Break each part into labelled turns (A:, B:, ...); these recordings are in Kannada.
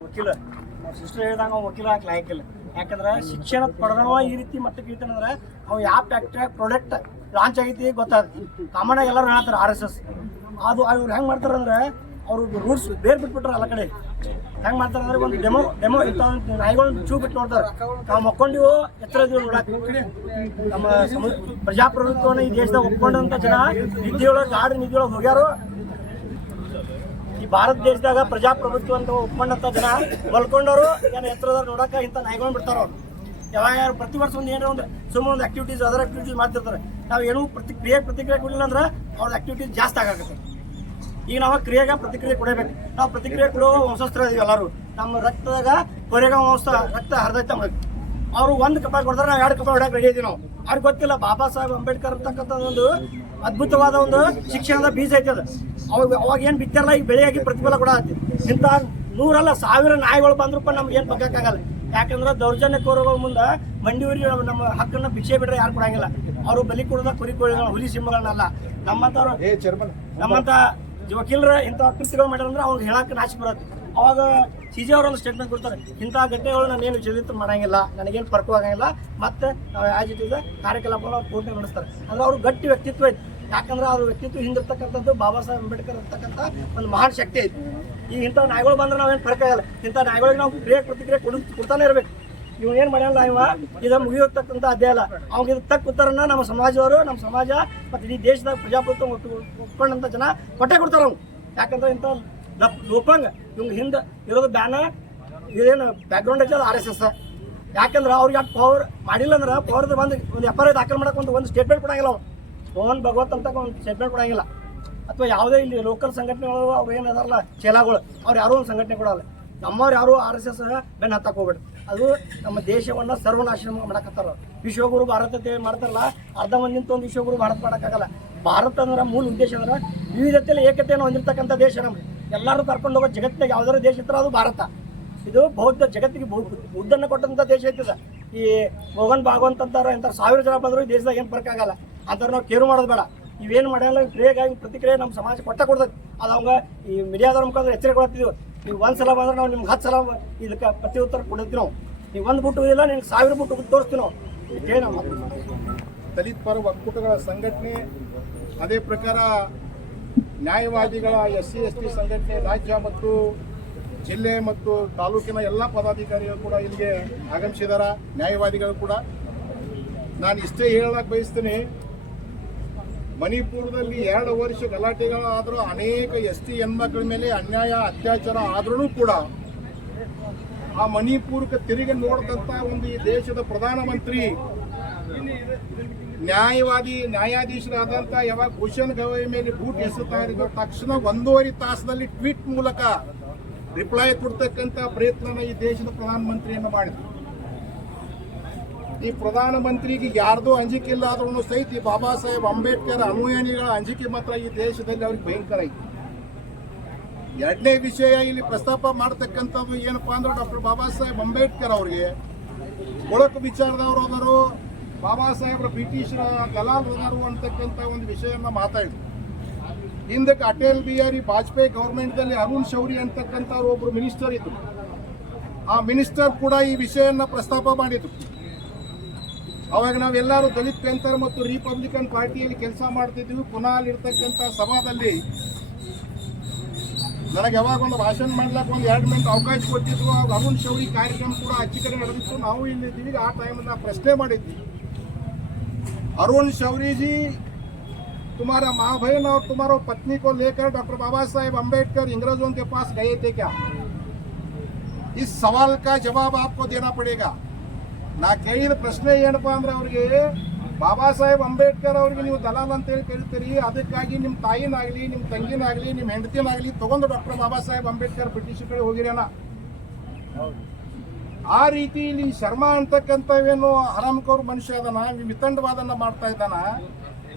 A: ವಕೀಲ. ಸಿಸ್ಟರ್ ಹೇಳಿದಂಗ ವಕೀಲ ಹಾಕಿ ಲಾಯಕಿಲ್ಲ ಯಾಕಂದ್ರೆ ಶಿಕ್ಷಣ ಪಡೆದವ ಈ ರೀತಿ ಮಟ್ಟಕ್ಕೆ ಇರ್ತಾನಂದ್ರೆ ಅವ ಯಾವ ಫ್ಯಾಕ್ಟ್ರಿಯಾಗ ಪ್ರಾಡಕ್ಟ್ ಲಾಂಚ್ ಆಗೈತಿ ಗೊತ್ತಾ ಕಾಮನ್ ಎಲ್ಲರೂ ಹೇಳ್ತಾರೆ ಆರ್ ಎಸ್ ಎಸ್ ಅದು ಇವ್ರು ಹೆಂಗೆ ಮಾಡ್ತಾರಂದ್ರೆ ಅವರು ರೂಟ್ಸ್ ಬೇರೆ ಬಿಟ್ಬಿಟ್ರೆ ಎಲ್ಲ ಕಡೆ. ಹೆಂಗೆ ಮಾಡ್ತಾರೆ ಅಂದ್ರೆ ಒಂದು ಡೆಮೋ ಡೆಮೋ ಇಂಥ ನಾಯಿಗಳನ್ನ ಚೂ ಬಿಟ್ಟು ನೋಡ್ತಾರೆ. ನಾವು ಮಕ್ಕೊಂಡಿವು ಎತ್ತರ ನೋಡಕ್ಕೆ ನಮ್ಮ ಪ್ರಜಾಪ್ರಭುತ್ವನ ಈ ದೇಶದಾಗ ಒಪ್ಕೊಂಡಂತ ಜನ ನಿಧಿಯೊಳಗೆ, ಗಾಡಿ ನಿಧಿಯೊಳಗೆ ಹೋಗ್ಯಾರು ಈ ಭಾರತ ದೇಶದಾಗ ಪ್ರಜಾಪ್ರಭುತ್ವ ಅಂತ ಒಪ್ಪಂಡಂತ ಜನ ಮಲ್ಕೊಂಡವರು ಏನು ಎತ್ತರದ ನೋಡಕ ಇಂಥ ನಾಯ್ಕೊಂಡು ಬಿಡ್ತಾರ ಅವ್ರು. ಯಾವಾಗ ಯಾರು ಪ್ರತಿ ವರ್ಷ ಒಂದು ಏನೋ ಒಂದು ಸುಮ್ಮನೆ ಒಂದು ಆಕ್ಟಿವಿಟೀಸ್ ಅದರ್ ಆಕ್ಟಿವಿಟೀಸ್ ಮಾಡ್ತಿರ್ತಾರೆ. ನಾವು ಏನೂ ಪ್ರತಿ ಕ್ರಿಯೆ ಪ್ರತಿಕ್ರಿಯೆ ಕೊಡಲಿಲ್ಲ ಅಂದ್ರೆ ಅವ್ರ ಆಕ್ಟಿವಿಟೀಸ್ ಜಾಸ್ತಿ ಆಗಾಕತ್ತೆ. ಈಗ ನಾವು ಕ್ರಿಯೆಗೆ ಪ್ರತಿಕ್ರಿಯೆ ಕೊಡಬೇಕು. ನಾವು ಪ್ರತಿಕ್ರಿಯೆ ಕೊಡೋ ವಂಶಸ್ತ್ರ ಇದೀವಿ ಎಲ್ಲರೂ. ನಮ್ಮ ರಕ್ತದಾಗ ಕೊರೆಗ ವಂಶ, ರಕ್ತ ಹರಿದೈತೆ ನಮಗೆ. ಅವರು ಒಂದು ಕಪಾಲ್ ಕೊಡ್ತಾರೆ, ನಾವು ಎರಡು ಕಪಾಲ್ ಹೊಡ್ಯಾಕ ರೆಡಿ ಇದೀವಿ ನಾವು. ಅವ್ರಿಗೆ ಗೊತ್ತಿಲ್ಲ, ಬಾಬಾ ಸಾಹೇಬ್ ಅಂಬೇಡ್ಕರ್ ಅಂತಕ್ಕಂಥ ಒಂದು ಅದ್ಭುತವಾದ ಒಂದು ಶಿಕ್ಷಣದ ಬೀಜ ಐತೆ ಅದು. ಅವಾಗ ಅವಾಗ ಏನು ಬಿತ್ತಾರಲ್ಲ ಈಗ ಬೆಳೆಯಾಗಿ ಪ್ರತಿಫಲ ಕೂಡ ಆಯ್ತು. ಇಂಥ ನೂರಲ್ಲ ಸಾವಿರ ನಾಯಿಗಳು ಬಂದ್ರು ಕೂಡ ನಮ್ಗೆ ಏನು ಬಗ್ಗಕ್ಕಾಗಲ್ಲ ಯಾಕಂದ್ರೆ ದೌರ್ಜನ್ಯ ಕೋರಗಳ ಮುಂದೆ ಮಂಡಿ ನಮ್ಮ ಹಕ್ಕನ್ನ ಭಿಕ್ಷೆ ಬಿಡ್ರೆ ಯಾರು ಕೊಡಂಗಿಲ್ಲ. ಅವರು ಬಲಿ ಕೊಡೋದ ಕುರಿ ಕೋಳಿ ಹುಲಿ ಸಿಂಹಗಳನ್ನಲ್ಲ. ನಮ್ಮಂಥವ್ರು ನಮ್ಮಂಥ ವಕೀಲರ ಇಂಥ ಕೃತಿಗಳು ಮಾಡ್ಯಾರಂದ್ರೆ ಅವ್ರಿಗೆ ಹೇಳಕ್ಕೆ ನಾಶ ಬರುತ್ತೆ. ಅವಾಗ ಸಿ ಜಿ ಅವರು ಒಂದು ಸ್ಟೇಟ್ಮೆಂಟ್ ಕೊಡ್ತಾರೆ. ಇಂಥ ಘಟನೆಗಳು ನಾನೇನು ವಿಚಲಿತ ಮಾಡಂಗಿಲ್ಲ ನನಗೇನು ಪರ್ಕು ಆಗಂಗಿಲ್ಲ. ಮತ್ತೆ ನಾವು ಜೊತೆ ಕಾರ್ಯಕಲಾಪಗಳು ಅವ್ರು ಪೂರ್ಣ ನಡೆಸ್ತಾರೆ ಅಂದ್ರೆ ಅವ್ರು ಗಟ್ಟಿ ವ್ಯಕ್ತಿತ್ವ ಐತಿ. ಯಾಕಂದ್ರೆ ಅವ್ರ ವ್ಯಕ್ತಿತ್ವ ಹಿಂದಿರ್ತಕ್ಕಂಥದ್ದು ಬಾಬಾ ಸಾಹೇಬ್ ಅಂಬೇಡ್ಕರ್ ಇರ್ತಕ್ಕಂಥ ಒಂದು ಮಹಾನ್ ಶಕ್ತಿ ಐತಿ. ಈ ಇಂಥ ನಾಯಿಗಳು ಬಂದ್ರೆ ನಾವೇನು ಆಗಲ್ಲ. ಇಂಥ ನಾಯಿಗಳಿಗೆ ನಾವು ಕ್ರಿಯೆ ಪ್ರತಿಕ್ರಿಯೆ ಕೊಡು ಕೊಡ್ತಾನೆ ಇರ್ಬೇಕು. ಇವ್ ಏನು ಮಾಡ್ಯಾನ ಇವ? ಇದ ಮುಗಿಯೋತಕ್ಕಂಥ ಅದೇ ಅಲ್ಲ ಅವ್ಗೆ ಇದು ತಕ್ಕ ಉತ್ತರನ ನಮ್ಮ ಸಮಾಜವರು ನಮ್ಮ ಸಮಾಜ ಮತ್ತೆ ಇಡೀ ದೇಶದಾಗ ಪ್ರಜಾಪ್ರಭುತ್ವ ಒಪ್ಕೊಂಡಂಥ ಜನ ಕೊಟ್ಟೆ ಕೊಡ್ತಾರೆ ಅವ್ನು. ಯಾಕಂದ್ರೆ ಇಂಥ ಲಪ್- ಲೋಪಂಗ. ಇವ್ನ ಹಿಂದೆ ಇರೋದು ಬ್ಯಾನ, ಇದೇನು ಬ್ಯಾಕ್ಗ್ರೌಂಡ್ ಐತಿ ಅದು ಆರ್ ಎಸ್ ಎಸ್ ಯಾಕಂದ್ರೆ ಅವ್ರಿಗೆ ಯಾಕೆ ಪವರ್ ಮಾಡಿಲ್ಲ ಅಂದ್ರೆ ಪವರ್ ಬಂದು ಒಂದು ಎಫ್ ಐ ದಾಖಲೆ ಮಾಡಕ್ಕೆ ಒಂದು ಒಂದು ಸ್ಟೇಟ್ಮೆಂಟ್ ಕೊಡಂಗಿಲ್ಲ ಅವ್ನು. ಮೋಹನ್ ಭಗವತ್ ಅಂತ ಒಂದು ಸ್ಟೇಟ್ಮೆಂಟ್ ಕೊಡಂಗಿಲ್ಲ. ಅಥವಾ ಯಾವುದೇ ಇಲ್ಲಿ ಲೋಕಲ್ ಸಂಘಟನೆಗಳು ಅವ್ರು ಏನು ಅದಾರಲ್ಲ ಚೇಲಾಗಳು ಅವ್ರು ಯಾರೂ ಒಂದು ಸಂಘಟನೆ ಕೊಡಲ್ಲ. ನಮ್ಮವ್ರು ಯಾರು ಆರ್ ಎಸ್ ಎಸ್ ಬೆನ್ನ ಹತ್ತಕ್ಕೆ ಹೋಗ್ಬೇಡಿ ಅದು ನಮ್ಮ ದೇಶವನ್ನ ಸರ್ವನಾಶ ಮಾಡಕತ್ತಾರ. ವಿಶ್ವಗುರು ಭಾರತ ಮಾಡ್ತಾರಲ್ಲ, ಅರ್ಧ ಮಂದಿ ನಿಂತು ಒಂದು ವಿಶ್ವಗುರು ಭಾರತ ಮಾಡೋಕ್ಕಾಗಲ್ಲ. ಭಾರತ ಅಂದ್ರೆ ಮೂಲ ಉದ್ದೇಶ ಅಂದ್ರೆ ವಿವಿಧತೆಯಲ್ಲಿ ಏಕತೆಯನ್ನು ಹೊಂದಿರ್ತಕ್ಕಂಥ ದೇಶ ನಮ್ಮ ಎಲ್ಲರೂ ಕರ್ಕೊಂಡು ಹೋಗೋ ಜಗತ್ತಿನಾಗ ಯಾವ್ದಾದ್ರು ದೇಶ ಇದ್ರೆ ಅದು ಭಾರತ. ಇದು ಬೌದ್ಧ ಜಗತ್ತಿಗೆ ಬುದ್ಧನ್ನು ಬುದ್ಧನ ಕೊಟ್ಟಂತ ದೇಶ ಐತದ ಈ ಮೋಹನ್ ಭಾಗವಂತ ಅಂತಾರ ಇಂಥ ಸಾವಿರ ಜನ ಬಂದ್ರು ಈ ದೇಶದಾಗ ಏನು ಫರ್ಕ್ ಅಂತಾರೆ ನಾವು ಕೇರು ಮಾಡೋದು ಬೇಡ. ಇವೇನು ಮಾಡಲ್ಲ ಕ್ರಿಯೆಗಾಗಿ ಪ್ರತಿಕ್ರಿಯೆ ನಮ್ಮ ಸಮಾಜ ಕೊಟ್ಟ ಕೊಡ್ತೈತಿ ಅದು ಅವಂಗ ಈ ಮೀಡಿಯಾದವ್ರ ಮುಖಾಂತರ ಎಚ್ಚರಿಕೆ ಕೊಡ್ತಿದ್ವಿ. ನೀವು ಒಂದು ಸಲ ಬಂದ್ರೆ ನಾವು ನಿಮ್ಗೆ ಹತ್ತು ಸಲ ಇದಕ್ಕೆ ಪ್ರತಿ ಉತ್ತರ ಕೊಡ್ತೀವಿ ನಾವು. ನೀವು ಒಂದು ಬಿಟ್ಟು ಇಲ್ಲ ನಿಮ್ಗೆ ಸಾವಿರ ಬಿಟ್ಟು ತೋರಿಸ್ತೀವಿ ನಾವು. ಇದೇ ನಮ್ಮ
B: ದಲಿತ ಪರ ಒಕ್ಕೂಟಗಳ ಸಂಘಟನೆ, ಅದೇ ಪ್ರಕಾರ ನ್ಯಾಯವಾದಿಗಳ ಎಸ್ ಸಿ, ಎಸ್ ಟಿ ಸಂಘಟನೆ, ರಾಜ್ಯ ಮತ್ತು ಜಿಲ್ಲೆ ಮತ್ತು ತಾಲೂಕಿನ ಎಲ್ಲ ಪದಾಧಿಕಾರಿಗಳು ಕೂಡ ಇಲ್ಲಿಗೆ ಆಗಮಿಸಿದಾರ, ನ್ಯಾಯವಾದಿಗಳು ಕೂಡ. ನಾನು ಇಷ್ಟೇ ಹೇಳಕ್ಕೆ ಬಯಸ್ತೀನಿ ಮಣಿಪುರದಲ್ಲಿ ಎರಡು ವರ್ಷ ಗಲಾಟೆಗಳಾದರೂ ಅನೇಕ ಎಸ್ ಟಿ ಹೆಣ್ಮಕ್ಳ ಮೇಲೆ ಅನ್ಯಾಯ, ಅತ್ಯಾಚಾರ ಆದ್ರೂ ಕೂಡ ಆ ಮಣಿಪುರಕ್ಕೆ ತಿರುಗಿ ನೋಡಿದಂತ ಒಂದು ಈ ದೇಶದ ಪ್ರಧಾನಮಂತ್ರಿ ನ್ಯಾಯವಾದಿ, ನ್ಯಾಯಾಧೀಶರಾದಂತ ಯಾವಾಗ ಭೂಷಣ್ ಗವಾಯಿ ಮೇಲೆ ಬೂಟ್ ಎಸೆತಾ ತಕ್ಷಣ ಒಂದೂವರೆ ತಾಸದಲ್ಲಿ ಟ್ವೀಟ್ ಮೂಲಕ ರಿಪ್ಲೈ ಕೊಡ್ತಕ್ಕಂತ ಪ್ರಯತ್ನನ ಈ ದೇಶದ ಪ್ರಧಾನಮಂತ್ರಿಯನ್ನು ಮಾಡಿದ್ರು. ಈ ಪ್ರಧಾನಮಂತ್ರಿಗೆ ಯಾರ್ದೋ ಅಂಜಿಕೆ ಇಲ್ಲ ಆದ್ರೂ ಸಹಿತ ಈ ಬಾಬಾ ಸಾಹೇಬ್ ಅಂಬೇಡ್ಕರ್ ಅನುಯಾನಿಗಳ ಅಂಜಿಕೆ ಮಾತ್ರ ಈ ದೇಶದಲ್ಲಿ ಅವ್ರಿಗೆ ಭಯಂಕರ ಐತಿ ಎರಡನೇ ವಿಷಯ ಇಲ್ಲಿ ಪ್ರಸ್ತಾಪ ಮಾಡ್ತಕ್ಕಂಥದ್ದು ಏನಪ್ಪಾ ಅಂದ್ರೆ ಡಾಕ್ಟರ್ ಬಾಬಾ ಸಾಹೇಬ್ ಅಂಬೇಡ್ಕರ್ ಅವ್ರಿಗೆ ಕೊಳಕು ವಿಚಾರದವರು ಹೋದರು ಬಾಬಾ ಸಾಹೇಬ್ರ ಬ್ರಿಟಿಷರ ದಲಾಲ್ ಹೋದರು ಅಂತಕ್ಕಂಥ ಒಂದು ವಿಷಯನ ಮಾತಾಡಿದ್ರು. ಹಿಂದಕ್ಕೆ ಅಟಲ್ ಬಿಹಾರಿ ವಾಜಪೇಯಿ ಗೌರ್ಮೆಂಟ್ದಲ್ಲಿ ಅರುಣ್ ಶೌರಿ ಅಂತಕ್ಕಂಥವ್ರು ಒಬ್ಬರು ಮಿನಿಸ್ಟರ್ ಇದ್ರು. ಆ ಮಿನಿಸ್ಟರ್ ಕೂಡ ಈ ವಿಷಯನ ಪ್ರಸ್ತಾಪ ಮಾಡಿದ್ರು. ಅವಾಗ ನಾವೆಲ್ಲರೂ ದಲಿತ್ ಪೆಂಥರ್ ಮತ್ತು ರಿಪಬ್ಲಿಕನ್ ಪಾರ್ಟಿಯಲ್ಲಿ ಕೆಲಸ ಮಾಡ್ತಿದ್ವಿ ಪುನಾಲ್ ಇರ್ತಕ್ಕಂಥ ಸಭಾದಲ್ಲಿ ನನಗೆ ಯಾವಾಗ ಒಂದು ಭಾಷಣ ಮಾಡ್ಲಿಕ್ಕೆ ಒಂದು ಎರಡು ಮಿನಿಟ್ ಅವಕಾಶ ಕೊಟ್ಟಿದ್ರು ಆಗ ಅರುಣ್ ಶೌರಿ ಕಾರ್ಯಕ್ರಮ ಕೂಡ ಅಚ್ಚಿ ಕಡೆ ನಡೆದಿತ್ತು ನಾವು ಇಲ್ಲಿದ್ದೀವಿ ಆ ಟೈಮಲ್ಲಿ ನಾವು ಪ್ರಶ್ನೆ ಮಾಡಿದ್ವಿ अरुण शौरी जी तुम्हारा माँ बहन और तुम्हारा पत्नी को लेकर डॉक्टर बाबा साहेब अम्बेडकर इंग्रजों के पास गए थे क्या इस सवाल का जवाब आपको देना पड़ेगा ನಾ ಕೇಳಿದ ಪ್ರಶ್ನೆ ಏನಪ್ಪಾ ಅಂದ್ರೆ ಅವ್ರಿಗೆ, ಬಾಬಾ ಸಾಹೇಬ್ ಅಂಬೇಡ್ಕರ್ ಅವ್ರಿಗೆ ನೀವು ದಲಾಲ್ ಅಂತ ಹೇಳಿ ಕೇಳ್ತೀರಿ ಅದಕ್ಕಾಗಿ ನಿಮ್ಮ ತಾಯಿನಾಗ್ಲಿ ನಿಮ್ಮ ತಂಗಿನಾಗ್ಲಿ ನಿಮ್ಮ ಹೆಂಡತಿನಾಗ್ಲಿ ತಗೊಂಡು ಡಾಕ್ಟರ್ ಬಾಬಾ ಸಾಹೇಬ್ ಅಂಬೇಡ್ಕರ್ ಬ್ರಿಟಿಷ್ ಕಡೆ ಹೋಗಿರೇನ? ಆ ರೀತಿ ಇಲ್ಲಿ ಶರ್ಮಾ ಅಂತಕ್ಕಂಥವೇನು ಆರಾಮಕವ್ರ ಮನುಷ್ಯ ಅದನ್ನ ವಿತಂಡವಾದನ್ನ ಮಾಡ್ತಾ ಇದ್ದಾನ.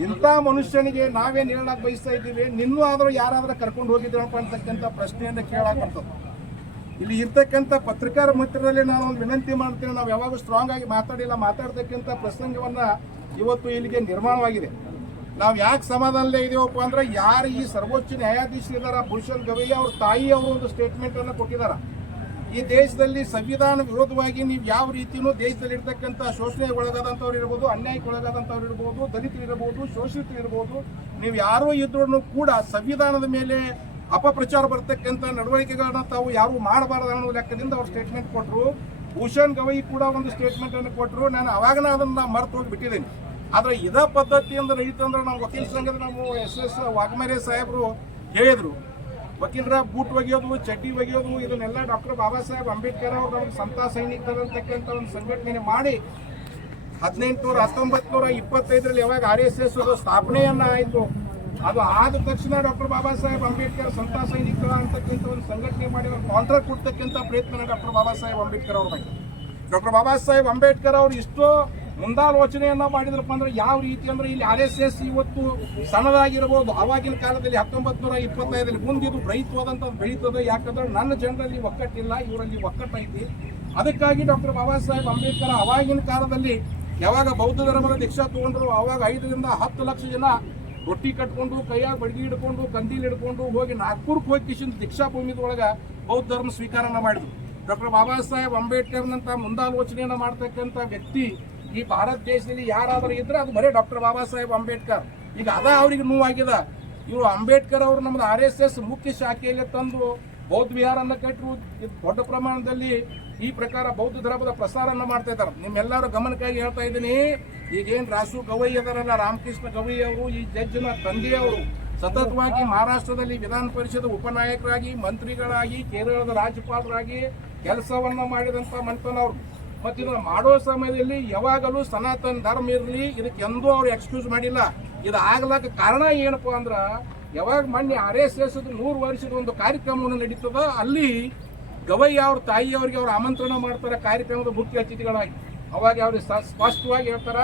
B: ಇಂಥ ಮನುಷ್ಯನಿಗೆ ನಾವೇನು ಹೇಳಕ್ ಬಯಸ್ತಾ ಇದ್ದೀವಿ, ನಿನ್ನೂ ಆದರೂ ಯಾರಾದ್ರೂ ಕರ್ಕೊಂಡು ಹೋಗಿದ್ರಪ್ಪ ಅಂತಕ್ಕಂಥ ಪ್ರಶ್ನೆಯನ್ನು ಕೇಳಾಕರ್ತದೆ ಇಲ್ಲಿ ಇರ್ತಕ್ಕಂಥ ಪತ್ರಕಾರ ಮಿತ್ರರಲ್ಲಿ ನಾನು ಒಂದು ವಿನಂತಿ ಮಾಡ್ತೀನಿ, ನಾವು ಯಾವಾಗ ಸ್ಟ್ರಾಂಗ್ ಆಗಿ ಮಾತಾಡಿಲ್ಲ, ಮಾತಾಡ್ತಕ್ಕಂಥ ಪ್ರಸಂಗವನ್ನು ಇವತ್ತು ಇಲ್ಲಿಗೆ ನಿರ್ಮಾಣವಾಗಿದೆ. ನಾವು ಯಾಕೆ ಸಮಾಧಾನಲ್ಲೇ ಇದೀವಪ್ಪ ಅಂದ್ರೆ ಯಾರು ಈ ಸರ್ವೋಚ್ಚ ನ್ಯಾಯಾಧೀಶರಿದ್ದಾರ ಭೂಷಣ್ ಗವೈ ಅವ್ರ ತಾಯಿ ಅವರು ಒಂದು ಸ್ಟೇಟ್ಮೆಂಟ್ ಅನ್ನು ಕೊಟ್ಟಿದ್ದಾರೆ ಈ ದೇಶದಲ್ಲಿ ಸಂವಿಧಾನ ವಿರೋಧವಾಗಿ ನೀವು ಯಾವ ರೀತಿಯೂ ದೇಶದಲ್ಲಿ ಇರ್ತಕ್ಕಂಥ ಶೋಷಣೆಗೆ ಒಳಗಾದಂಥವ್ರು ಇರ್ಬೋದು, ಅನ್ಯಾಯಕ್ಕೆ ಒಳಗಾದಂಥವ್ರು ಇರ್ಬೋದು, ದಲಿತರು ಇರ್ಬೋದು, ಶೋಷಿತರು ಇರ್ಬೋದು, ನೀವು ಯಾರೋ ಇದ್ರೂ ಕೂಡ ಸಂವಿಧಾನದ ಮೇಲೆ ಅಪಪ್ರಚಾರ ಬರ್ತಕ್ಕಂಥ ನಡವಳಿಕೆಗಳನ್ನ ತಾವು ಯಾರು ಮಾಡಬಾರದು ಅನ್ನೋ ಲೆಕ್ಕದಿಂದ ಅವ್ರು ಸ್ಟೇಟ್ಮೆಂಟ್ ಕೊಟ್ಟರು ಭೂಷಣ್ ಗವಾಯಿ ಕೂಡ ಒಂದು ಸ್ಟೇಟ್ಮೆಂಟ್ ಅನ್ನು ಕೊಟ್ಟರು ನಾನು ಅವಾಗನ ಅದನ್ನ ಮರೆತು ಹೋಗಿ ಬಿಟ್ಟಿದ್ದೀನಿ. ಆದ್ರೆ ಇದ ಪದ್ಧತಿಯಿಂದ ನಡೀತಂದ್ರೆ ನಾವು ವಕೀಲ ಸಂಘದ ನಾವು ಎಸ್ ಎಸ್ ವಾಘಮೇರೆ ಸಾಹೇಬರು ಹೇಳಿದರು. ವಕೀಲರ ಬೂಟ್ ಒಗೆಯೋದು, ಚಡ್ಡಿ ಒಗೆಯೋದು, ಇದನ್ನೆಲ್ಲ ಡಾಕ್ಟರ್ ಬಾಬಾ ಸಾಹೇಬ್ ಅಂಬೇಡ್ಕರ್ ಅವರು ನಮಗೆ ಸಂತ ಸೈನಿಕರು ಒಂದು ಸಂಘಟನೆ ಮಾಡಿ ಹದಿನೆಂಟುನೂರ ಹತ್ತೊಂಬತ್ತು ನೂರ ಇಪ್ಪತ್ತೈದರಲ್ಲಿ ಯಾವಾಗ ಆರ್ ಎಸ್ ಎಸ್ ಸ್ಥಾಪನೆಯನ್ನ ಆಯಿತು. ಅದು ಆದ ತಕ್ಷಣ ಡಾಕ್ಟರ್ ಬಾಬಾ ಸಾಹೇಬ್ ಅಂಬೇಡ್ಕರ್ ಸಂತ ಸೈನಿಕರ ಅಂತಕ್ಕಂಥ ಒಂದು ಸಂಘಟನೆ ಮಾಡಿ ಕಾಂಟ್ರಾಕ್ಟ್ ಕೊಡ್ತಕ್ಕಂಥ ಪ್ರಯತ್ನ ಡಾಕ್ಟರ್ ಬಾಬಾ ಸಾಹೇಬ್ ಅಂಬೇಡ್ಕರ್ ಅವ್ರ ಬಗ್ಗೆ. ಡಾಕ್ಟರ್ ಬಾಬಾ ಸಾಹೇಬ್ ಅಂಬೇಡ್ಕರ್ ಅವರು ಇಷ್ಟೋ ಮುಂದಾಲೋಚನೆಯನ್ನ ಮಾಡಿದ್ರಪ್ಪ ಅಂದ್ರೆ ಯಾವ ರೀತಿ ಅಂದ್ರೆ ಇಲ್ಲಿ ಆರ್ ಎಸ್ ಎಸ್ ಇವತ್ತು ಸಣ್ಣದಾಗಿರ್ಬೋದು, ಆವಾಗಿನ ಕಾಲದಲ್ಲಿ ಹತ್ತೊಂಬತ್ತು ನೂರ ಇಪ್ಪತ್ತೈದರಲ್ಲಿ ಮುಂದೆ ಇದು ರೈತವಾದಂತ ಬೆಳೀತದೆ. ಯಾಕಂದ್ರೆ ನನ್ನ ಜನರಲ್ಲಿ ಒಕ್ಕಟ್ಟಿಲ್ಲ, ಇವರಲ್ಲಿ ಒಕ್ಕಟ್ಟೈತಿ ಅದಕ್ಕಾಗಿ ಡಾಕ್ಟರ್ ಬಾಬಾ ಸಾಹೇಬ್ ಅಂಬೇಡ್ಕರ್ ಅವಾಗಿನ ಕಾಲದಲ್ಲಿ ಯಾವಾಗ ಬೌದ್ಧ ಧರ್ಮದ ದೀಕ್ಷಾ ತಗೊಂಡ್ರು, ಅವಾಗ ಐದರಿಂದ ಹತ್ತು ಲಕ್ಷ ಜನ ರೊಟ್ಟಿ ಕಟ್ಕೊಂಡು, ಕೈಯಾಗ ಬಡ್ಗಿ ಹಿಡ್ಕೊಂಡು, ಕಂದೀಲ್ ಹಿಡ್ಕೊಂಡು ಹೋಗಿ ನಾಗ್ಪುರ್ ಹೋಗಿ ಕಿಶನ್ ದೀಕ್ಷಾ ಭೂಮಿದೊಳಗ ಬೌದ್ಧ ಧರ್ಮ ಸ್ವೀಕಾರನ ಮಾಡಿದ್ರು. ಡಾಕ್ಟರ್ ಬಾಬಾ ಸಾಹೇಬ್ ಅಂಬೇಡ್ಕರ್ನಂಥ ಮುಂದಾಲೋಚನೆಯನ್ನ ಮಾಡ್ತಕ್ಕಂಥ ವ್ಯಕ್ತಿ ಈ ಭಾರತ ದೇಶದಲ್ಲಿ ಯಾರಾದರೂ ಇದ್ರೆ ಅದು ಬರೀ ಡಾಕ್ಟರ್ ಬಾಬಾ ಸಾಹೇಬ್ ಅಂಬೇಡ್ಕರ್. ಈಗ ಅದ ಅವ್ರಿಗೆ ನೋವಾಗಿದೆ. ಇವರು ಅಂಬೇಡ್ಕರ್ ಅವರು ನಮ್ದು ಆರ್ ಎಸ್ ಎಸ್ ಮುಖ್ಯ ಶಾಖೆಯಲ್ಲಿ ತಂದು ಬೌದ್ಧ ವಿಹಾರನ್ನ ಕಟ್ಟರು ದೊಡ್ಡ ಪ್ರಮಾಣದಲ್ಲಿ ಈ ಪ್ರಕಾರ ಬೌದ್ಧ ಧರ್ಮದ ಪ್ರಸಾರನ ಮಾಡ್ತಾ ಇದ್ದಾರೆ. ನಿಮ್ಮೆಲ್ಲರ ಗಮನಕ್ಕಾಗಿ ಹೇಳ್ತಾ ಇದ್ದೀನಿ, ಈಗೇನ್ ರಾಸು ಗವೈ ಅದರಲ್ಲ, ರಾಮಕೃಷ್ಣ ಗವೈ ಅವರು, ಈ ಜಡ್ಜ್ನ ತಂದೆಯವರು ಸತತವಾಗಿ ಮಹಾರಾಷ್ಟ್ರದಲ್ಲಿ ವಿಧಾನ ಪರಿಷತ್ ಉಪನಾಯಕರಾಗಿ, ಮಂತ್ರಿಗಳಾಗಿ, ಕೇರಳದ ರಾಜ್ಯಪಾಲರಾಗಿ ಕೆಲಸವನ್ನ ಮಾಡಿದಂತ ಮಂಟನವ್ರು ಮತ್ತು ಇದನ್ನ ಮಾಡೋ ಸಮಯದಲ್ಲಿ ಯಾವಾಗಲೂ ಸನಾತನ ಧರ್ಮ ಇರಲಿ, ಇದಕ್ಕೆ ಎಂದೂ ಅವ್ರು ಎಕ್ಸ್ಕ್ಯೂಸ್ ಮಾಡಿಲ್ಲ. ಇದು ಆಗ್ಲಕ್ಕ ಕಾರಣ ಏನಪ್ಪಾ ಅಂದ್ರ ಯಾವಾಗ ಮೊನ್ನೆ ಆರ್ ಎಸ್ ಎಸ್ ನೂರು ವರ್ಷದ ಒಂದು ಕಾರ್ಯಕ್ರಮವನ್ನು ನಡೀತದ ಅಲ್ಲಿ ಗವಯ್ಯ ಅವ್ರ ತಾಯಿಯವರಿಗೆ ಅವರು ಆಮಂತ್ರಣ ಮಾಡ್ತಾರೆ, ಕಾರ್ಯಕ್ರಮದ ಮುಖ್ಯ ಅತಿಥಿಗಳಾಗಿ. ಅವಾಗ ಅವ್ರಿಗೆ ಸ್ಪಷ್ಟವಾಗಿ ಹೇಳ್ತಾರ,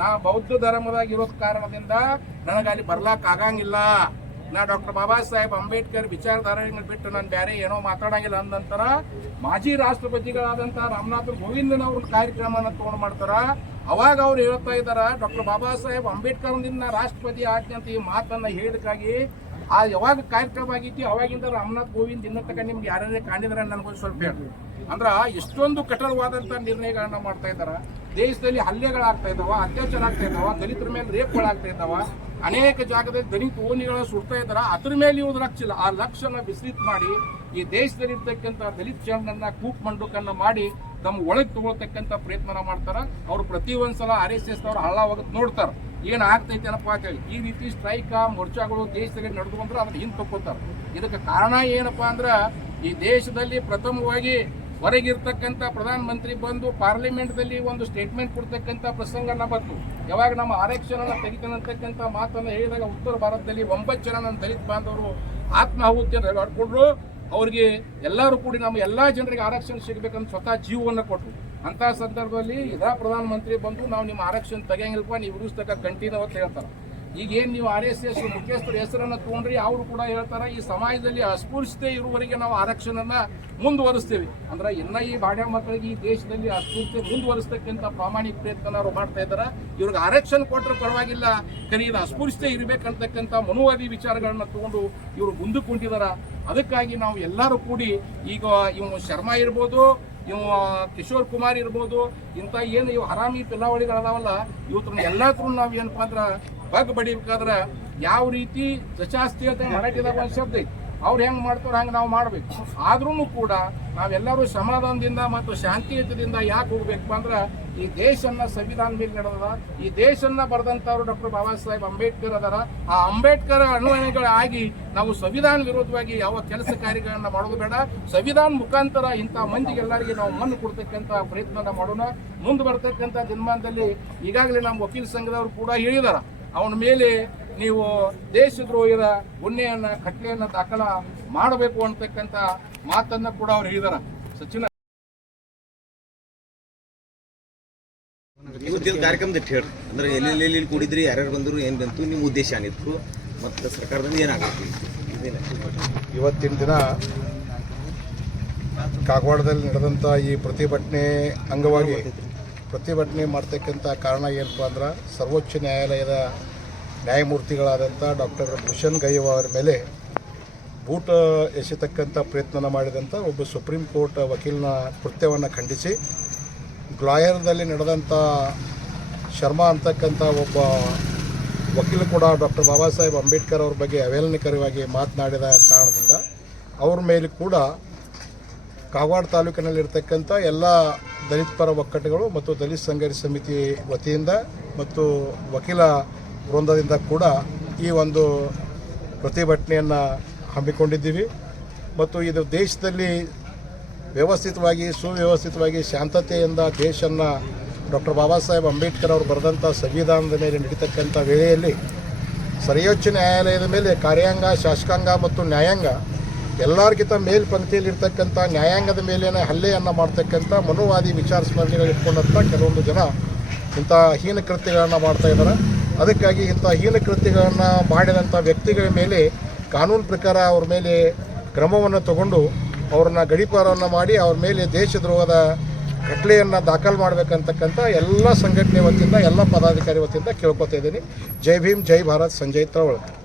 B: ನಾ ಬೌದ್ಧ ಧರ್ಮದಾಗ ಇರೋ ಕಾರಣದಿಂದ ನನಗೆ ಅಲ್ಲಿ ಬರ್ಲಾಕ್ ಆಗಂಗಿಲ್ಲ. ನಾ ಡಾಕ್ಟರ್ ಬಾಬಾ ಸಾಹೇಬ್ ಅಂಬೇಡ್ಕರ್ ವಿಚಾರಧಾರೆಗಳನ್ನ ಬಿಟ್ಟು ನಾನು ಬೇರೆ ಏನೋ ಮಾತಾಡಂಗಿಲ್ಲ ಅಂದಂತರ, ಮಾಜಿ ರಾಷ್ಟ್ರಪತಿಗಳಾದಂತ ರಾಮನಾಥ್ ಗೋವಿಂದನ್ ಅವ್ರ ಕಾರ್ಯಕ್ರಮನ ತಗೊಂಡ್ ಮಾಡ್ತಾರ ಅವಾಗ ಅವ್ರು ಹೇಳ್ತಾ ಇದ್ದಾರೆ ಡಾಕ್ಟರ್ ಬಾಬಾ ಸಾಹೇಬ್ ಅಂಬೇಡ್ಕರ್ ನಿನ್ನ ರಾಷ್ಟ್ರಪತಿ ಆಜ್ಞೆ ಅಂತ ಈ ಮಾತನ್ನ ಹೇಳಿದಕ್ಕಾಗಿ, ಆ ಯಾವಾಗ ಕಾರ್ಯಕ್ರಮ ಆಗಿತ್ತು ಅವಾಗಿಂದ ರಾಮನಾಥ್ ಕೋವಿಂದ್ ಇನ್ನ ನಿಮ್ಗೆ ಯಾರೇ ಕಾಣಿದ್ರೆ ನನಗೊಂದು ಸ್ವಲ್ಪ ಹೇಳಿ ಅಂದ್ರೆ ಎಷ್ಟೊಂದು ಕಠೋರವಾದಂತ ನಿರ್ಣಯಗಳನ್ನ ಮಾಡ್ತಾ ಇದ್ದಾರೆ ದೇಶದಲ್ಲಿ ಹಲ್ಲೆಗಳಾಗ್ತಾ ಇದಾವ, ಅತ್ಯಾಚಾರ ಆಗ್ತಾ ಇದಾವ, ದಲಿತರ ಮೇಲೆ ರೇಪ್ಗಳಾಗ್ತಾ ಇದಾವ, ಅನೇಕ ಜಾಗದಲ್ಲಿ ದಲಿತ ಓಣಿಗಳ ಸುಡ್ತಾ ಇದ್ದಾರೆ ಅದ್ರ ಮೇಲೆ ಇವ್ರು ಲಕ್ಷ ಇಲ್ಲ ಆ ಲಕ್ಷನ ವಿಸ್ತೃತ ಮಾಡಿ ಈ ದೇಶದಲ್ಲಿ ಇರ್ತಕ್ಕಂಥ ದಲಿತ ಜನರನ್ನ ಕೂಪ್ ಮಂಡುಕನ್ನ ಮಾಡಿ ತಮ್ಮ ಒಳಗೆ ತಗೊಳ್ತಕ್ಕಂಥ ಪ್ರಯತ್ನ ಮಾಡ್ತಾರೆ. ಅವ್ರು ಪ್ರತಿ ಒಂದ್ಸಲ ಆರ್ ಎಸ್ ಎಸ್ ಅವ್ರು ಹಳ್ಳವಾಗತ್ ನೋಡ್ತಾರ. ಏನ್ ಆಗ್ತೈತೆ ಏನಪ್ಪ ಅಂತ ಹೇಳಿ ಈ ರೀತಿ ಸ್ಟ್ರೈಕ್ ಮೋರ್ಚಾಗಳು ದೇಶದಲ್ಲಿ ನಡೆದುಕೊಂಡ್ರೆ ಬಂದ್ರೆ ಅದನ್ನ ಹಿಂದೆ ತಕ್ಕೋತಾರ. ಇದಕ್ಕೆ ಕಾರಣ ಏನಪ್ಪಾ ಅಂದ್ರೆ, ಈ ದೇಶದಲ್ಲಿ ಪ್ರಥಮವಾಗಿ ಹೊರಗಿರ್ತಕ್ಕಂಥ ಪ್ರಧಾನ ಮಂತ್ರಿ ಬಂದು ಪಾರ್ಲಿಮೆಂಟ್ದಲ್ಲಿ ಒಂದು ಸ್ಟೇಟ್ಮೆಂಟ್ ಕೊಡ್ತಕ್ಕಂಥ ಪ್ರಸಂಗನ ಬಂತು. ಯಾವಾಗ ನಮ್ಮ ಆರಕ್ಷಣ ತೆಗಿತಾನಂತಕ್ಕಂಥ ಮಾತನ್ನು ಹೇಳಿದಾಗ ಉತ್ತರ ಭಾರತದಲ್ಲಿ ಒಂಬತ್ತು ಜನ ನನ್ನ ದಲಿತ ಬಾಂಧವರು ಆತ್ಮಾಹುತಿಯನ್ನು ಮಾಡ್ಕೊಂಡ್ರು ಅವ್ರಿಗೆ ಎಲ್ಲರೂ ಕೂಡಿ ನಮ್ಮ ಎಲ್ಲ ಜನರಿಗೆ ಆರಕ್ಷಣೆ ಸಿಗಬೇಕಂತ ಸ್ವತಃ ಜೀವವನ್ನು ಕೊಟ್ಟರು ಅಂತ ಸಂದರ್ಭದಲ್ಲಿ ಇದಾ ಪ್ರಧಾನಮಂತ್ರಿ ಬಂದು, ನಾವು ನಿಮ್ಮ ಆರಕ್ಷಣೆ ತೆಗೆಯಂಗಿಲ್ಪ, ನೀವು ಇರಿಸ್ತಕ್ಕ ಕಂಟಿನ್ಯೂ ಅಂತ ಹೇಳ್ತಾರೆ. ಈಗ ಏನು ನೀವು ಆರ್ ಎಸ್ ಎಸ್ ಮುಖ್ಯಸ್ಥರ ಹೆಸರನ್ನು ತಗೊಂಡ್ರಿ, ಅವರು ಕೂಡ ಹೇಳ್ತಾರೆ, ಈ ಸಮಾಜದಲ್ಲಿ ಅಸ್ಪೃಶ್ಯತೆ ಇರುವವರೆಗೆ ನಾವು ಆರಕ್ಷಣನ ಮುಂದುವರಿಸ್ತೇವೆ. ಅಂದ್ರೆ ಇನ್ನ ಈ ಬಾಡ್ಯ ಮಕ್ಕಳಿಗೆ ಈ ದೇಶದಲ್ಲಿ ಅಸ್ಪೃಶ್ಯತೆ ಮುಂದುವರಿಸ್ತಕ್ಕಂಥ ಪ್ರಾಮಾಣಿಕ ಪ್ರಯತ್ನ ಅವರು ಮಾಡ್ತಾ ಇದ್ದಾರೆ. ಇವ್ರಿಗೆ ಆರಕ್ಷಣ ಕೊಟ್ಟರೆ ಪರವಾಗಿಲ್ಲ. ಕರಿ ಇದು ಅಸ್ಪೃಶ್ಯತೆ ಇರಬೇಕಂತಕ್ಕಂಥ ಮನುವಾದಿ ವಿಚಾರಗಳನ್ನ ತಗೊಂಡು ಇವರು ಮುಂದಕ್ಕೆ ಅದಕ್ಕಾಗಿ ನಾವು ಎಲ್ಲರೂ ಕೂಡಿ ಈಗ ಇವನು ಶರ್ಮಾ ಇರ್ಬೋದು ಇವ ಕಿಶೋರ್ ಕುಮಾರ್ ಇರ್ಬೋದು, ಇಂಥ ಏನು ಇವು ಹರಾಮಿ ಪಿಲ್ಲಾವಳಿಗಳದಾವಲ್ಲ ಇವತ್ತು ಎಲ್ಲಾದ್ರೂ ನಾವು ಏನಪ್ಪಾ ಅಂದ್ರ ಬಗ್ ಬಡಿಬೇಕಾದ್ರೆ ಯಾವ ರೀತಿ ದಶಾಸ್ತಿ ಅಂತ ಮರಾಠಿದಾಗ ಒಂದು ಶಬ್ದ ಅವ್ರು ಹೆಂಗ್ ಮಾಡ್ತಾರೋ ಹಂಗೆ ನಾವು ಮಾಡ್ಬೇಕು. ಆದ್ರೂ ಕೂಡ ನಾವೆಲ್ಲರೂ ಸಮಾಧಾನದಿಂದ ಮತ್ತು ಶಾಂತಿಯುತದಿಂದ ಯಾಕೆ ಹೋಗ್ಬೇಕು ಅಂದ್ರೆ ಈ ದೇಶನ್ನ ಸಂವಿಧಾನ ಮೇಲೆ ನಡೆದದ, ಈ ದೇಶನ್ನ ಬರೆದಂಥವ್ರು ಡಾಕ್ಟರ್ ಬಾಬಾ ಸಾಹೇಬ್ ಅಂಬೇಡ್ಕರ್ ಅದರ. ಆ ಅಂಬೇಡ್ಕರ್ ಅನುಯಾಯಿಗಳಾಗಿ ನಾವು ಸಂವಿಧಾನ ವಿರೋಧವಾಗಿ ಯಾವ ಕೆಲಸ ಕಾರ್ಯಗಳನ್ನ ಮಾಡೋದು ಬೇಡ. ಸಂವಿಧಾನ ಮುಖಾಂತರ ಇಂಥ ಮಂದಿಗೆಲ್ಲರಿಗೆ ನಾವು ಮಣ್ಣು ಕೊಡ್ತಕ್ಕಂಥ ಪ್ರಯತ್ನ ಮಾಡೋಣ. ಮುಂದೆ ಬರ್ತಕ್ಕಂಥ ದಿನಮಾನದಲ್ಲಿ ಈಗಾಗಲೇ ನಮ್ಮ ವಕೀಲ ಸಂಘದವರು ಕೂಡ ಹೇಳಿದಾರ. ಅವನ ಮೇಲೆ ನೀವು ದೇಶದ್ರೋಹಿರ ಗುಣೆಯನ್ನ ಕಟ್ಟೆಯನ್ನ ದಾಖಲ ಮಾಡಬೇಕು ಅಂತಕ್ಕಂಥ ಮಾತನ್ನ ಕೂಡ ಅವ್ರು ಹೇಳಿದಾರ. ಸಚಿನ
C: ಇವತ್ತಿನ ಕಾರ್ಯಕ್ರಮದ ಹೇಳ್ರಿ. ಅಂದ್ರೆ ಎಲ್ಲೆಲ್ಲಿ ಎಲ್ಲಿ ಕೂಡಿದ್ರಿ ಯಾರ್ಯಾರು ಬಂದರು ಏನು ಬಂತು ನಿಮ್ಮ ಉದ್ದೇಶ ಏನಿತ್ತು ಮತ್ತು ಸರ್ಕಾರದಿಂದ ಏನಾಗುತ್ತೆ?
B: ಇವತ್ತಿನ ದಿನ ಕಾಗವಾಡದಲ್ಲಿ ನಡೆದಂಥ ಈ ಪ್ರತಿಭಟನೆ ಅಂಗವಾಗಿ ಪ್ರತಿಭಟನೆ ಮಾಡ್ತಕ್ಕಂಥ ಕಾರಣ ಏನಪ್ಪ ಅಂದ್ರೆ ಸರ್ವೋಚ್ಚ ನ್ಯಾಯಾಲಯದ ನ್ಯಾಯಮೂರ್ತಿಗಳಾದಂಥ ಡಾಕ್ಟರ್ ಭೂಷಣ್ ಗೈವ ಅವರ ಮೇಲೆ ಬೂಟ ಎಸೆತಕ್ಕಂಥ ಪ್ರಯತ್ನ ಮಾಡಿದಂಥ ಒಬ್ಬ ಸುಪ್ರೀಂ ಕೋರ್ಟ್ ವಕೀಲನ ಕೃತ್ಯವನ್ನು ಖಂಡಿಸಿ ಗ್ಲಾಯರ್ದಲ್ಲಿ ನಡೆದಂಥ ಶರ್ಮಾ ಅಂತಕ್ಕಂಥ ಒಬ್ಬ ವಕೀಲರು ಕೂಡ ಡಾಕ್ಟರ್ ಬಾಬಾ ಸಾಹೇಬ್ ಅಂಬೇಡ್ಕರ್ ಅವ್ರ ಬಗ್ಗೆ ಅವೇಲನಕರವಾಗಿ ಮಾತನಾಡಿದ ಕಾರಣದಿಂದ ಅವ್ರ ಮೇಲೆ ಕೂಡ ಕಾಗವಾಡ ತಾಲೂಕಿನಲ್ಲಿರ್ತಕ್ಕಂಥ ಎಲ್ಲ ದಲಿತ ಪರ ಒಕ್ಕಟ್ಟುಗಳು ಮತ್ತು ದಲಿತ ಸಂಘರ್ಷ ಸಮಿತಿ ವತಿಯಿಂದ ಮತ್ತು ವಕೀಲ ವೃಂದದಿಂದ ಕೂಡ ಈ ಒಂದು ಪ್ರತಿಭಟನೆಯನ್ನು ಹಮ್ಮಿಕೊಂಡಿದ್ದೀವಿ. ಮತ್ತು ಇದು ದೇಶದಲ್ಲಿ ವ್ಯವಸ್ಥಿತವಾಗಿ, ಸುವ್ಯವಸ್ಥಿತವಾಗಿ, ಶಾಂತತೆಯಿಂದ ದೇಶವನ್ನು ಡಾಕ್ಟರ್ ಬಾಬಾ ಸಾಹೇಬ್ ಅಂಬೇಡ್ಕರ್ ಅವರು ಬರೆದಂಥ ಸಂವಿಧಾನದ ಮೇಲೆ ನಡೀತಕ್ಕಂಥ ವೇಳೆಯಲ್ಲಿ ಸರ್ವೋಚ್ಚ ನ್ಯಾಯಾಲಯದ ಮೇಲೆ ಕಾರ್ಯಾಂಗ, ಶಾಸಕಾಂಗ ಮತ್ತು ನ್ಯಾಯಾಂಗ ಎಲ್ಲರಿಗಿಂತ ಮೇಲ್ಪಂಕ್ತಿಯಲ್ಲಿರ್ತಕ್ಕಂಥ ನ್ಯಾಯಾಂಗದ ಮೇಲೇನೆ ಹಲ್ಲೆಯನ್ನು ಮಾಡ್ತಕ್ಕಂಥ ಮನುವಾದಿ ವಿಚಾರ ಸ್ಮರಣೆಗಳು ಇಟ್ಕೊಂಡಂಥ ಕೆಲವೊಂದು ಜನ ಇಂಥ ಹೀನ ಕೃತ್ಯಗಳನ್ನು ಮಾಡ್ತಾ ಇದ್ದಾರೆ ಅದಕ್ಕಾಗಿ ಇಂಥ ಹೀನ ಕೃತ್ಯಗಳನ್ನು ಮಾಡಿದಂಥ ವ್ಯಕ್ತಿಗಳ ಮೇಲೆ ಕಾನೂನು ಪ್ರಕಾರ ಅವ್ರ ಮೇಲೆ ಕ್ರಮವನ್ನು ತಗೊಂಡು ಅವ್ರನ್ನ ಗಡಿಪಾರವನ್ನು ಮಾಡಿ ಅವ್ರ ಮೇಲೆ ದೇಶದ್ರೋಹದ ಕಟ್ಲೆಯನ್ನು ದಾಖಲು ಮಾಡಬೇಕಂತಕ್ಕಂಥ ಎಲ್ಲ ಸಂಘಟನೆ ವತಿಯಿಂದ, ಎಲ್ಲ ಪದಾಧಿಕಾರಿ ವತಿಯಿಂದ ಕೇಳ್ಕೊತಾ ಇದ್ದೀನಿ. ಜೈ ಭೀಮ್, ಜೈ ಭಾರತ್, ಸಂಜಯ್ ತ್ರವಳ್ಕರ್